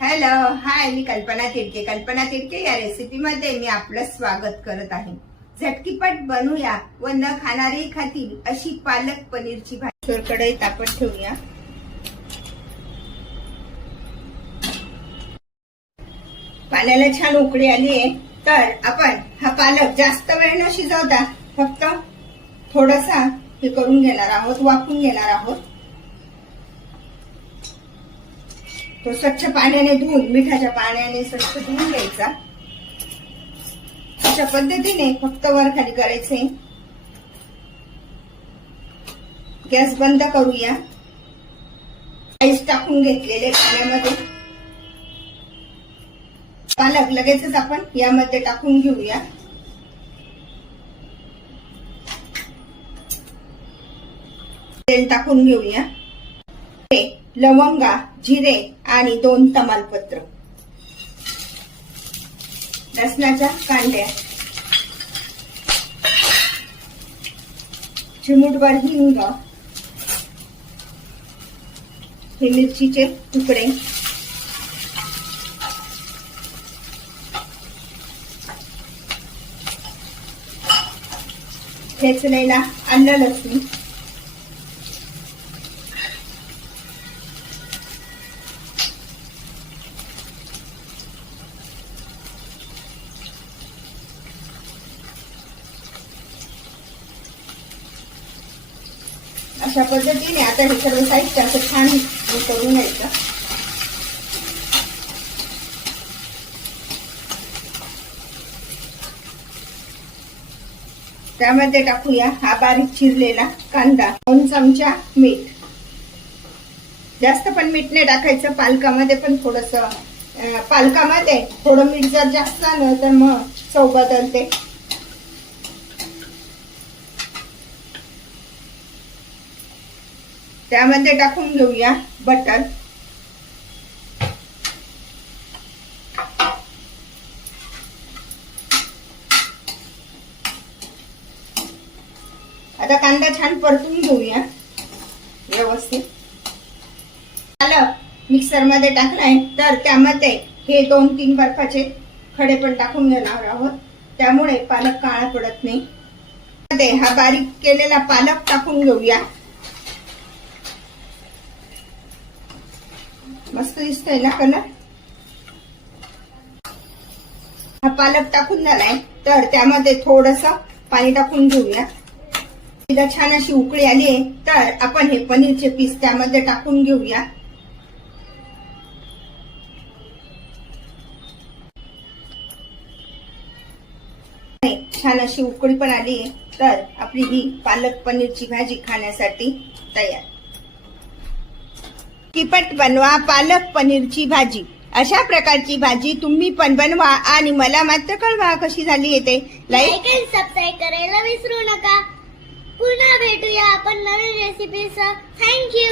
Hello hi मी कल्पना तिडके. कल्पना तिडके या रेसिपीमध्ये मी आपलं स्वागत करत आहे. झटकीपट बनवूया व न खाणारी खातील अशी पालक पनीरची भाजी. कढई तापत ठेवूया. पाण्याला छान उकळी आली आहे तर आपण हा पालक जास्त वेळ न शिजवता फक्त थोडासा हे करून घेणार आहोत वाकून घेणार आहोत. तो स्वच्छ पाण्याने धुवून मिठाच्या पाण्याने स्वच्छ धुवून घ्यायचा. अशा पद्धतीने फक्त वर खाली करायचे. गॅस बंद करूया. आईस टाकून घेतलेले पाण्यामध्ये. पालक लगेचच आपण यामध्ये टाकून घेऊया. तेल टाकून घेऊया. लवंगा जिरे आणि दोन तमालपत्र. लसणाच्या कांड्या. चिमुटभर हिंग. हे मिरचीचे तुकडे. ठेचलेला आलं लसूण अशा पद्धतीने आता हे सर्व साहित्य असं छान करून घ्यायचं. त्यामध्ये टाकूया हा बारीक चिरलेला कांदा दोन चमचा मीठ. जास्त पण मीठ नाही टाकायचं पालकामध्ये पण थोडस पालकामध्ये थोडं मीठ जर जास्त आलं तर मग चव बदलते. त्यामध्ये टाकून घेऊया बटर आता कांदा छान परतून घेऊया. व्यवस्थित. पालक मिक्सरमध्ये टाकलाय. तर त्यामध्ये हे दोन तीन बर्फाचे खडे पण टाकून घेणार आहोत. त्यामुळे पालक काळा पडत नाही. मध्ये हा बारीक केलेला पालक टाकून घेऊया. मस्त दिसतोय ना कलर हा पालक टाकून झालाय. तर त्यामध्ये थोडस पाणी टाकून घेऊया. तिला छान अशी उकळी आली आहे. तर आपण हे पनीरचे पीस त्यामध्ये टाकून घेऊया. छान अशी उकळी पण आली आहे. तर आपली ही पालक पनीरची भाजी खाण्यासाठी तयार. किपट बनवा पालक पनीरची भाजी. अशा प्रकारची भाजी तुम्ही पण बनवा आणि मला मात्र कळवा कशी झाली येते लाईक लाईक अँड सबस्क्राईब करायला विसरू नका. पुन्हा भेटूया आपण नवीन रेसिपीसह थँक्यू